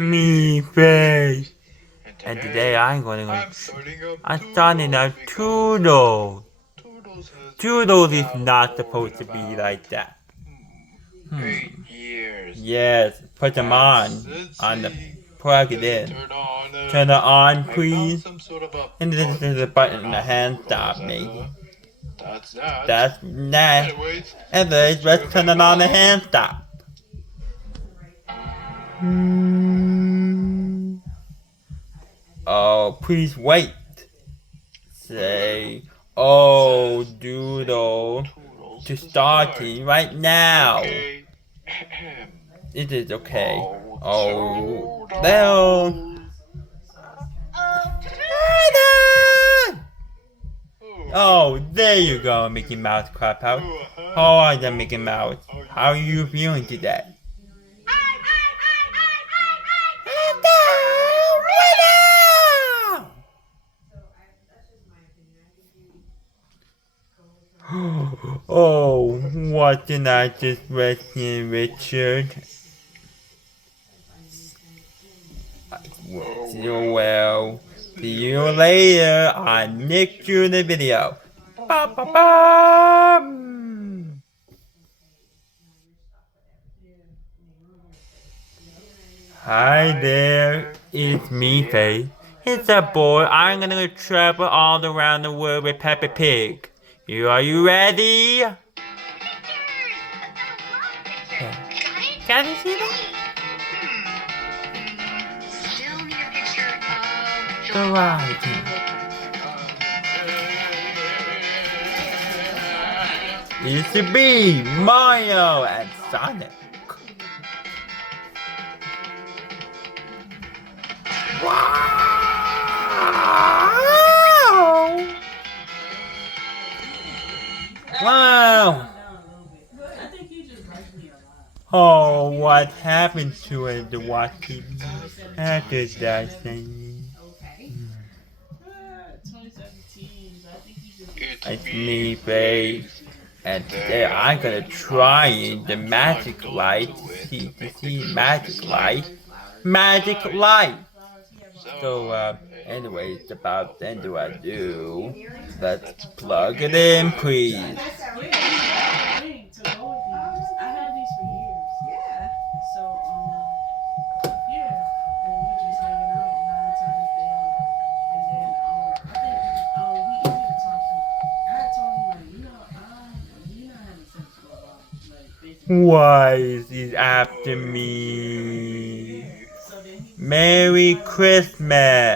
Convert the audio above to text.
me face. And today I'm starting a Toodle. Toodles is not supposed to be like that. Yes, put them on the plug it in. Turn it on, please. And this is a button in the hand stop, maybe. That's that. Anyways, let's turn it on the hand stop. Oh, please wait. Say, oh, Doodle, to starting right now. It is okay. Oh, no. Oh, there you go, Mickey Mouse Clubhouse. How are you, Mickey Mouse? How are you feeling today? Oh, what did I just mention, Richard? Well, see you later on next June video. Ba, ba, ba. Hi there, it's me, Faith. It's a boy. I'm gonna travel all around the world with Peppa Pig. Are you ready? Can you see that? Still need a picture of The writing. It's to be Mario and Sonic. Wow! Wow! Oh, what happened to it? The watching after that thing. It's me, babe. And today I'm gonna try the magic light. See magic light. Magic light! So, anyway, it's about then do I do. Let's plug it in, please. Why is he after me? Merry Christmas!